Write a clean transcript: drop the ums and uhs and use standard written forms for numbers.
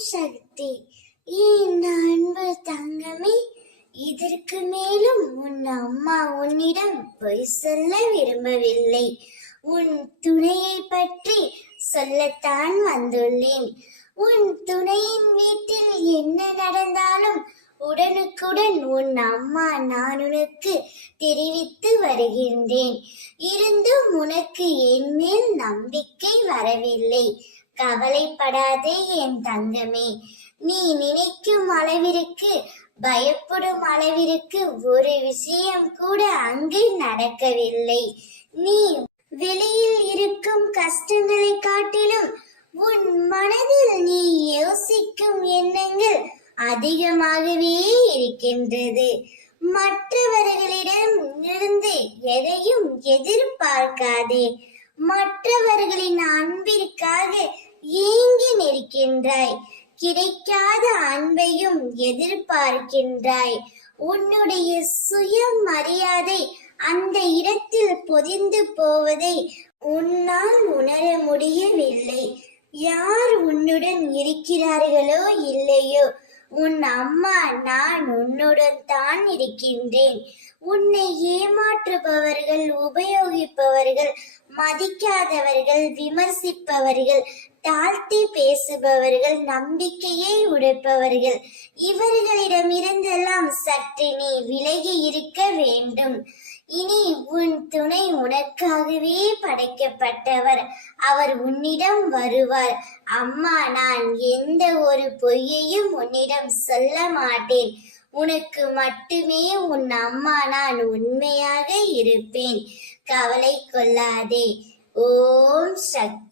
சக்தி. என் அன்பு தங்கமே, இதற்கு மேலும் உன் அம்மா உன்னிடம் பொய் சொல்ல விரும்பவில்லை. உன் துணையை பற்றி சொல்லத்தான் வந்துள்ளேன். உன் துணையின் வீட்டில் என்ன நடந்தாலும் உடனுக்குடன் உன் அம்மா நான் உனக்கு தெரிவித்து வருகின்றேன். இருந்தும் உனக்கு என் மேல் நம்பிக்கை வரவில்லை. கவலைப்படாதே என் தங்கமே. நீ நினைக்கும் அளவிற்கு, பயப்படும் அளவிற்கு ஒரு விஷயம் கூட அங்கு நடக்கவில்லை. நீ வெளியில் இருக்கும் கஷ்டங்களை காட்டிலும் உன் மனதில் நீ யோசிக்கும் எண்ணங்கள் அதிகமாகவே இருக்கின்றது. மற்றவர்களிடம் இருந்து எதையும் எதிர்பார்க்காதே. மற்றவர்களின் அன்பிற்காக ஏங்கி நிற்கின்றாய். கிடைக்காத அன்பையும் எதிர்பார்க்கின்றாய். உன்னுடைய சுயமரியாதை அந்த இடத்தில் பொதிந்து போவதை உன்னால் உணர முடியவில்லை. யார் உன்னுடன் இருக்கிறார்களோ இல்லையோ, உன் அம்மா நான் உன்னுடன் தான் இருக்கின்றேன். உன்னை ஏமாற்றுபவர்கள், உபயோகிப்பவர்கள், மதிக்காதவர்கள், விமர்சிப்பவர்கள், தாழ்த்தி பேசுபவர்கள், நம்பிக்கையை உடைப்பவர்கள், இவர்களிடமிருந்தெல்லாம் சற்று நீ விலகி இருக்க வேண்டும். இனி உன் துணை உனக்காகவே படைக்கப்பட்டவர். அவர் உன்னிடம் வருவார். அம்மா நான் எந்த ஒரு பொய்யையும் உன்னிடம் சொல்ல மாட்டேன். உனக்கு மட்டுமே உன் அம்மா நான் உண்மையாக இருப்பேன். கவலை கொள்ளாதே. ஓம் சக்தி.